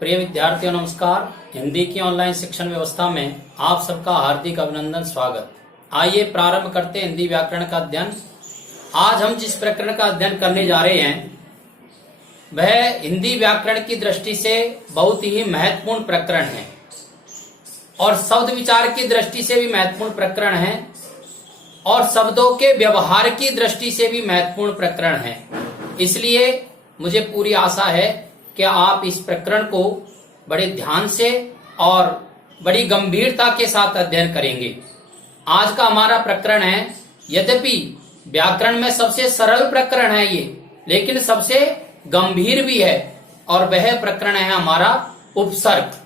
प्रिय विद्यार्थियों नमस्कार। हिंदी की ऑनलाइन शिक्षण व्यवस्था में आप सबका हार्दिक अभिनंदन स्वागत। आइए प्रारंभ करते हैं हिंदी व्याकरण का अध्ययन। आज हम जिस प्रकरण का अध्ययन करने जा रहे हैं वह हिंदी व्याकरण की दृष्टि से बहुत ही महत्वपूर्ण प्रकरण है और शब्द विचार की दृष्टि से भी महत्वपूर्ण प्रकरण है और शब्दों के व्यवहार की दृष्टि से भी महत्वपूर्ण प्रकरण है। इसलिए मुझे पूरी आशा है कि आप इस प्रकरण को बड़े ध्यान से और बड़ी गंभीरता के साथ अध्ययन करेंगे। आज का हमारा प्रकरण है, यद्यपि व्याकरण में सबसे सरल प्रकरण है ये, लेकिन सबसे गंभीर भी है और वह प्रकरण है हमारा उपसर्ग।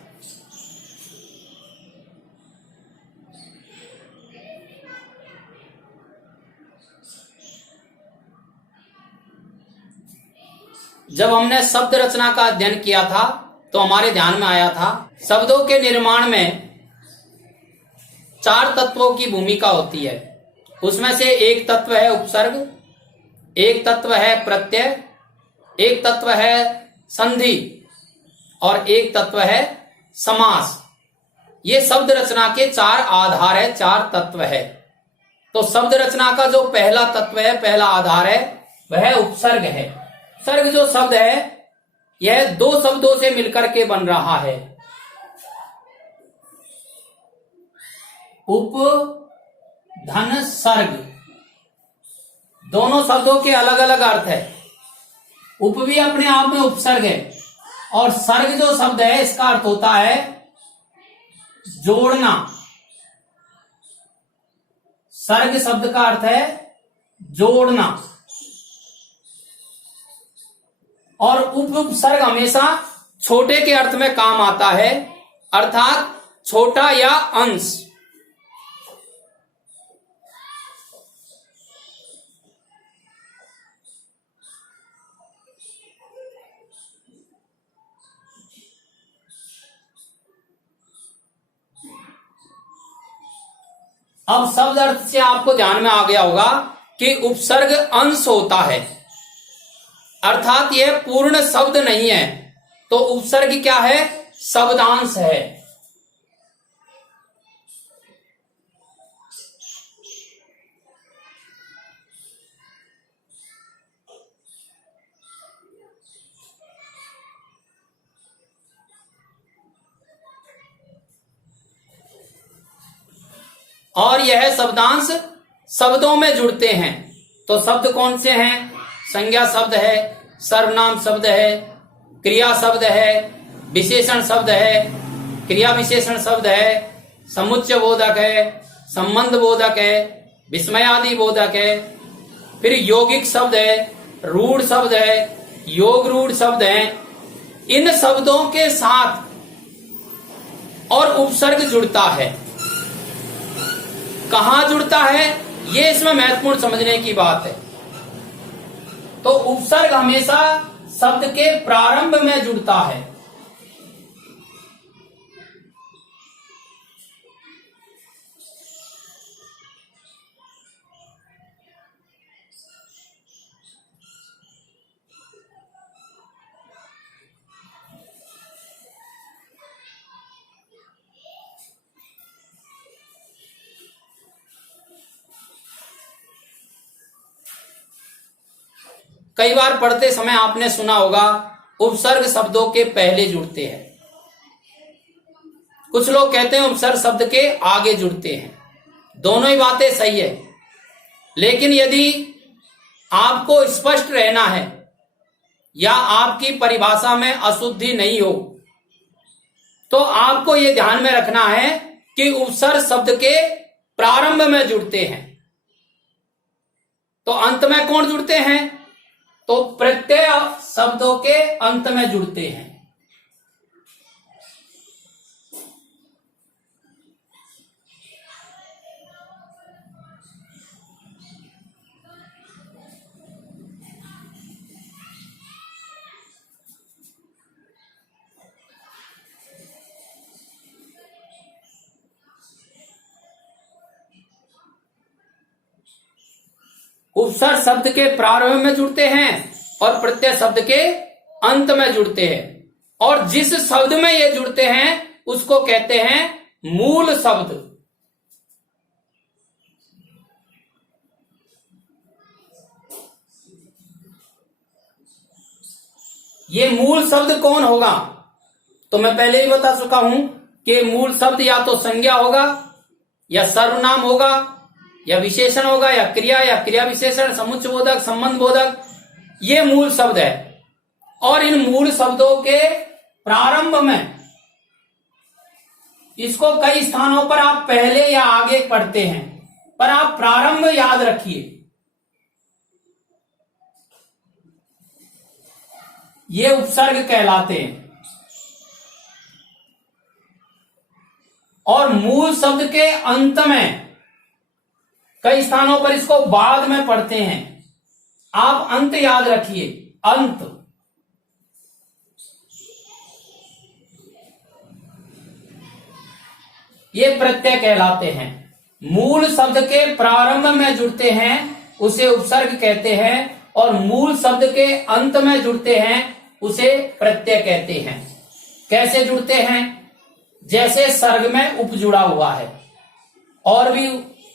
जब हमने शब्द रचना का अध्ययन किया था तो हमारे ध्यान में आया था शब्दों के निर्माण में 4 तत्वों की भूमिका होती है। उसमें से एक तत्व है उपसर्ग, एक तत्व है प्रत्यय, एक तत्व है संधि और एक तत्व है समास। ये शब्द रचना के 4 आधार है, 4 तत्व है। तो शब्द रचना का जो पहला तत्व है, पहला आधार है, वह उपसर्ग है। उपसर्ग जो शब्द है यह 2 शब्दों से मिलकर के बन रहा है। उप धन सर्ग, दोनों शब्दों के अलग अलग अर्थ है। उप भी अपने आप में उपसर्ग है और सर्ग जो शब्द है इसका अर्थ होता है जोड़ना। सर्ग शब्द का अर्थ है जोड़ना और उपसर्ग हमेशा छोटे के अर्थ में काम आता है, अर्थात छोटा या अंश। अब शब्द अर्थ से आपको ध्यान में आ गया होगा कि उपसर्ग अंश होता है, अर्थात यह पूर्ण शब्द नहीं है। तो उपसर्ग क्या है? शब्दांश है। और यह शब्दांश शब्दों में जुड़ते हैं। तो शब्द कौन से हैं? संज्ञा शब्द है, सर्वनाम शब्द है, क्रिया शब्द है, विशेषण शब्द है, क्रिया विशेषण शब्द है, समुच्चय बोधक है, संबंध बोधक है, विस्मयादि बोधक है, फिर यौगिक शब्द है, रूढ़ शब्द है, योग रूढ़ शब्द है। इन शब्दों के साथ और उपसर्ग जुड़ता है। कहां जुड़ता है ये इसमें महत्वपूर्ण समझने की बात है। तो उपसर्ग हमेशा शब्द के प्रारंभ में जुड़ता है। कई बार पढ़ते समय आपने सुना होगा उपसर्ग शब्दों के पहले जुड़ते हैं, कुछ लोग कहते हैं उपसर्ग शब्द के आगे जुड़ते हैं। दोनों ही बातें सही है, लेकिन यदि आपको स्पष्ट रहना है या आपकी परिभाषा में अशुद्धि नहीं हो तो आपको यह ध्यान में रखना है कि उपसर्ग शब्द के प्रारंभ में जुड़ते हैं। तो अंत में कौन जुड़ते हैं? तो प्रत्यय शब्दों के अंत में जुड़ते हैं। उपसर्ग शब्द के प्रारंभ में जुड़ते हैं और प्रत्यय शब्द के अंत में जुड़ते हैं। और जिस शब्द में ये जुड़ते हैं उसको कहते हैं मूल शब्द। ये मूल शब्द कौन होगा? तो मैं पहले ही बता चुका हूं कि मूल शब्द या तो संज्ञा होगा, या सर्वनाम होगा, या विशेषण होगा, या क्रिया विशेषण, समुच्चय बोधक, संबंध बोधक, ये मूल शब्द है। और इन मूल शब्दों के प्रारंभ में, इसको कई स्थानों पर आप पहले या आगे पढ़ते हैं, पर आप प्रारंभ याद रखिए। ये उपसर्ग कहलाते हैं। और मूल शब्द के अंत में, कई स्थानों पर इसको बाद में पढ़ते हैं। आप अंत याद रखिए, अंत। ये प्रत्यय कहलाते हैं। मूल शब्द के प्रारंभ में जुड़ते हैं उसे उपसर्ग कहते हैं, और मूल शब्द के अंत में जुड़ते हैं उसे प्रत्यय कहते हैं। कैसे जुड़ते हैं? जैसे सर्ग में उप जुड़ा हुआ है। और भी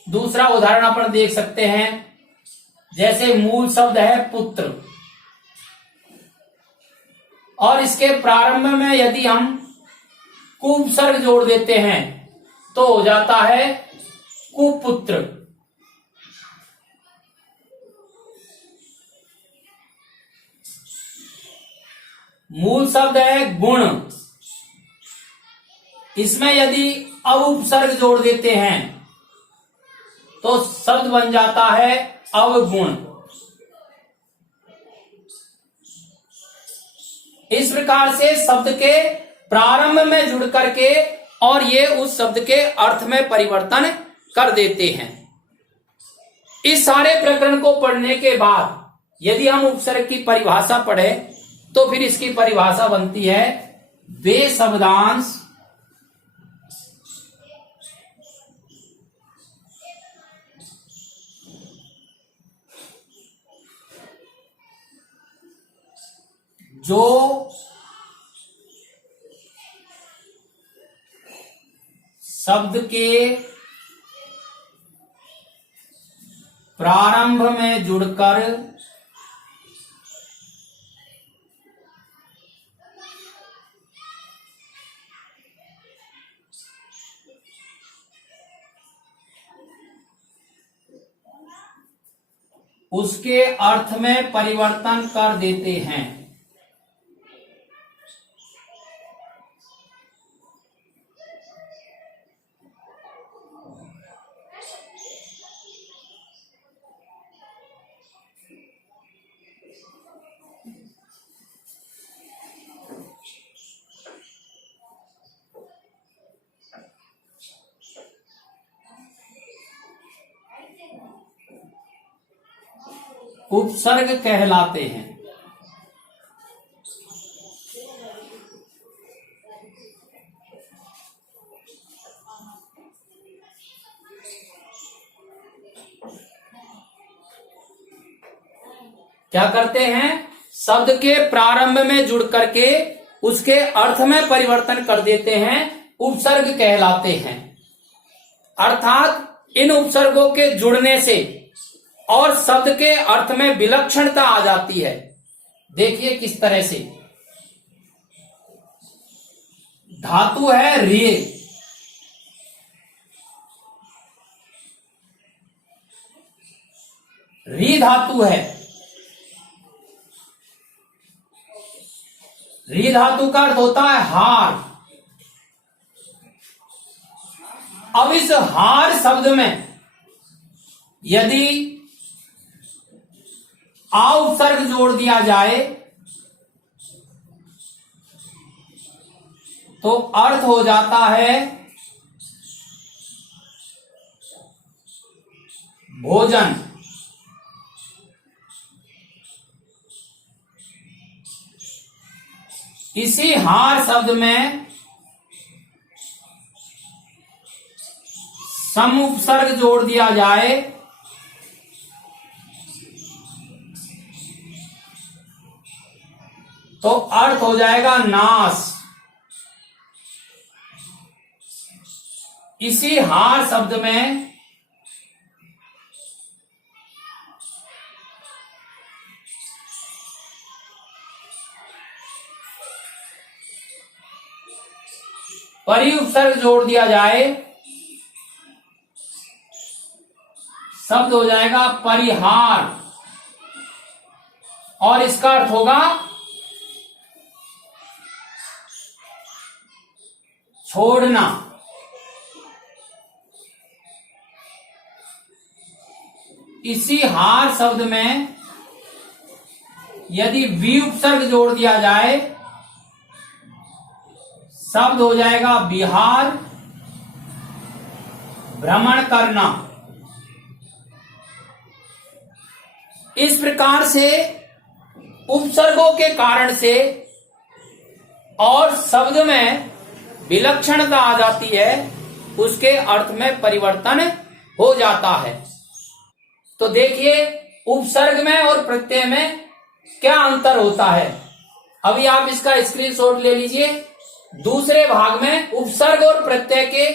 दूसरा उदाहरण अपन देख सकते हैं, जैसे मूल शब्द है पुत्र, और इसके प्रारंभ में यदि हम कुपसर्ग जोड़ देते हैं तो हो जाता है कुपुत्र। मूल शब्द है गुण, इसमें यदि अवउपसर्ग जोड़ देते हैं तो शब्द बन जाता है अवगुण। इस प्रकार से शब्द के प्रारंभ में जुड़ करके और ये उस शब्द के अर्थ में परिवर्तन कर देते हैं। इस सारे प्रकरण को पढ़ने के बाद यदि हम उपसर्ग की परिभाषा पढ़े तो फिर इसकी परिभाषा बनती है वे शब्दांश जो शब्द के प्रारंभ में जुड़कर उसके अर्थ में परिवर्तन कर देते हैं। उपसर्ग कहलाते हैं। क्या करते हैं? शब्द के प्रारंभ में जुड़ करके उसके अर्थ में परिवर्तन कर देते हैं, उपसर्ग कहलाते हैं। अर्थात इन उपसर्गों के जुड़ने से और शब्द के अर्थ में विलक्षणता आ जाती है। देखिए किस तरह से। धातु है रे, री धातु है। री धातु का अर्थ होता है हार। अब इस हार शब्द में यदि आ उपसर्ग जोड़ दिया जाए तो अर्थ हो जाता है भोजन। इसी हार शब्द में सम उपसर्ग जोड़ दिया जाए तो अर्थ हो जाएगा नाश। इसी हार शब्द में परि उपसर्ग जोड़ दिया जाए, शब्द हो जाएगा परिहार, और इसका अर्थ होगा छोड़ना। इसी हार शब्द में यदि वि उपसर्ग जोड़ दिया जाए, शब्द हो जाएगा विहार, भ्रमण करना। इस प्रकार से उपसर्गों के कारण से और शब्द में विलक्षणता आ जाती है, उसके अर्थ में परिवर्तन हो जाता है। तो देखिए उपसर्ग में और प्रत्यय में क्या अंतर होता है। अभी आप इसका स्क्रीनशॉट ले लीजिए। दूसरे भाग में उपसर्ग और प्रत्यय के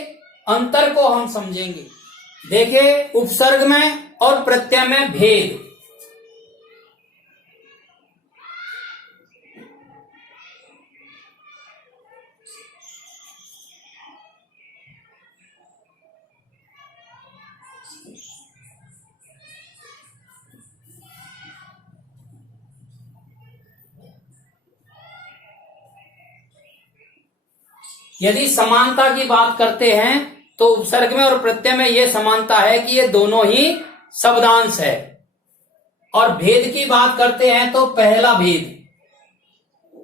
अंतर को हम समझेंगे। देखिए उपसर्ग में और प्रत्यय में भेद। यदि समानता की बात करते हैं तो उपसर्ग में और प्रत्यय में यह समानता है कि ये दोनों ही शब्दांश है। और भेद की बात करते हैं तो पहला भेद,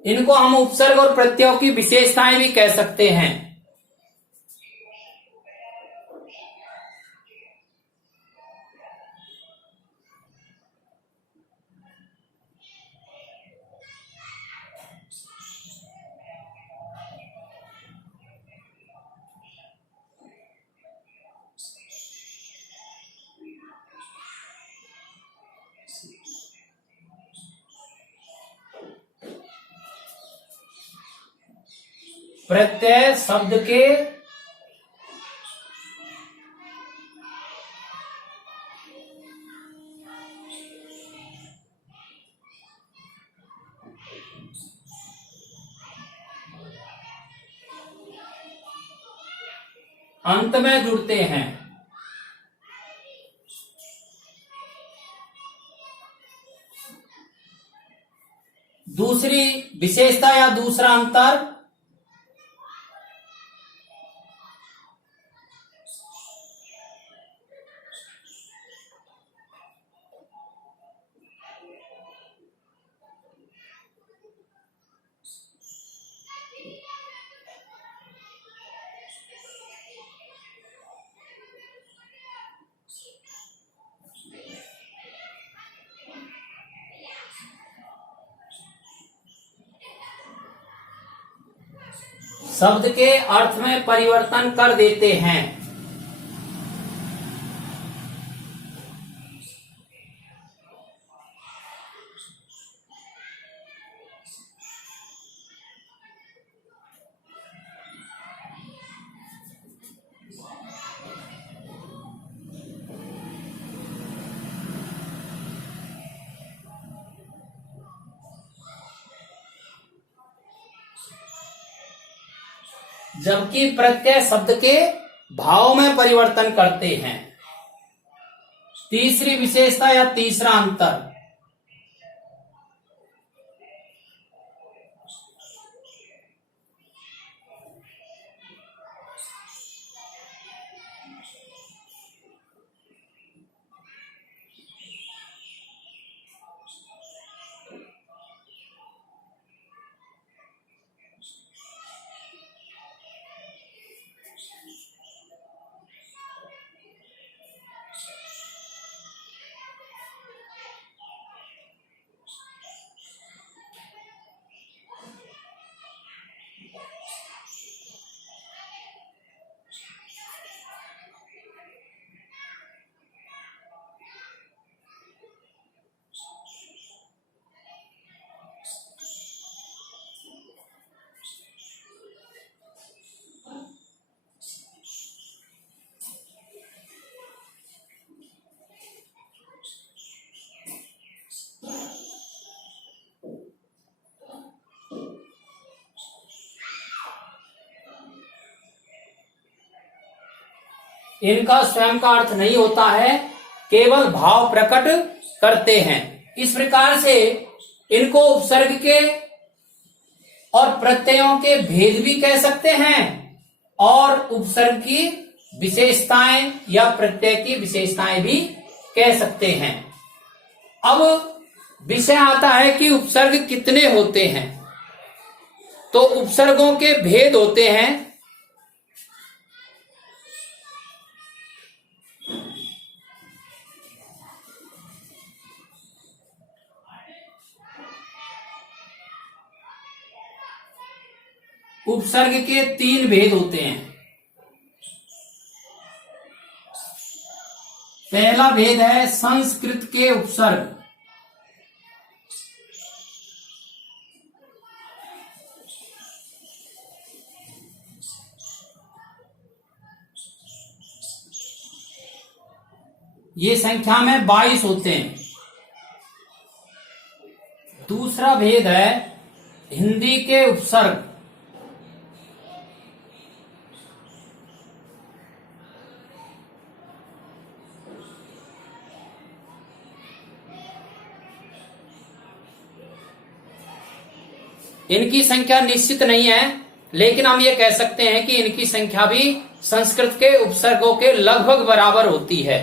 इनको हम उपसर्ग और प्रत्ययों की विशेषताएं भी कह सकते हैं। प्रत्यय शब्द के अंत में जुड़ते हैं। दूसरी विशेषता या दूसरा अंतर, शब्द के अर्थ में परिवर्तन कर देते हैं। जबकि प्रत्यय शब्द के भाव में परिवर्तन करते हैं। तीसरी विशेषता या तीसरा अंतर, इनका स्वयं का अर्थ नहीं होता है, केवल भाव प्रकट करते हैं। इस प्रकार से इनको उपसर्ग के और प्रत्ययों के भेद भी कह सकते हैं और उपसर्ग की विशेषताएं या प्रत्यय की विशेषताएं भी कह सकते हैं। अब विषय आता है कि उपसर्ग कितने होते हैं। तो उपसर्गों के भेद होते हैं। उपसर्ग के 3 भेद होते हैं। पहला भेद है संस्कृत के उपसर्ग। ये संख्या में 22 होते हैं। दूसरा भेद है हिंदी के उपसर्ग। इनकी संख्या निश्चित नहीं है, लेकिन हम ये कह सकते हैं कि इनकी संख्या भी संस्कृत के उपसर्गों के लगभग बराबर होती है।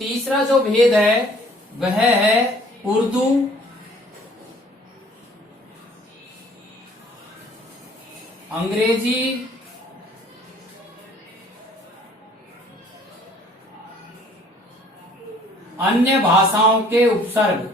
तीसरा जो भेद है वह है उर्दू अंग्रेजी अन्य भाषाओं के उपसर्ग।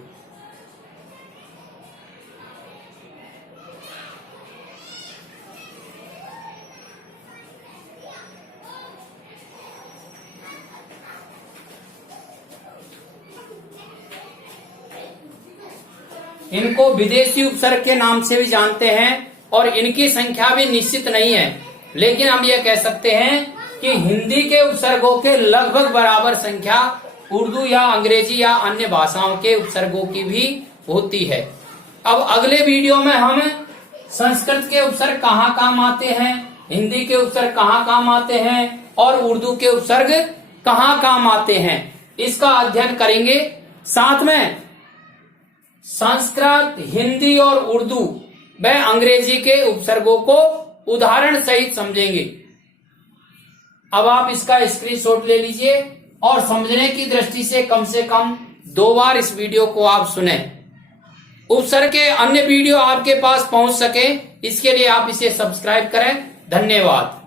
इनको विदेशी उपसर्ग के नाम से भी जानते हैं और इनकी संख्या भी निश्चित नहीं है, लेकिन हम ये कह सकते हैं कि हिंदी के उपसर्गों के लगभग बराबर संख्या उर्दू या अंग्रेजी या अन्य भाषाओं के उपसर्गों की भी होती है। अब अगले वीडियो में हम संस्कृत के उपसर्ग कहाँ काम आते हैं, हिंदी के उपसर्ग कहाँ काम आते हैं और उर्दू के उपसर्ग कहाँ काम आते हैं, इसका अध्ययन करेंगे। साथ में संस्कृत, हिंदी और उर्दू व अंग्रेजी के उपसर्गों को उदाहरण सहित समझेंगे। अब आप इसका स्क्रीनशॉट ले लीजिए और समझने की दृष्टि से कम 2 बार इस वीडियो को आप सुने। उपसर्ग के अन्य वीडियो आपके पास पहुंच सके, इसके लिए आप इसे सब्सक्राइब करें। धन्यवाद।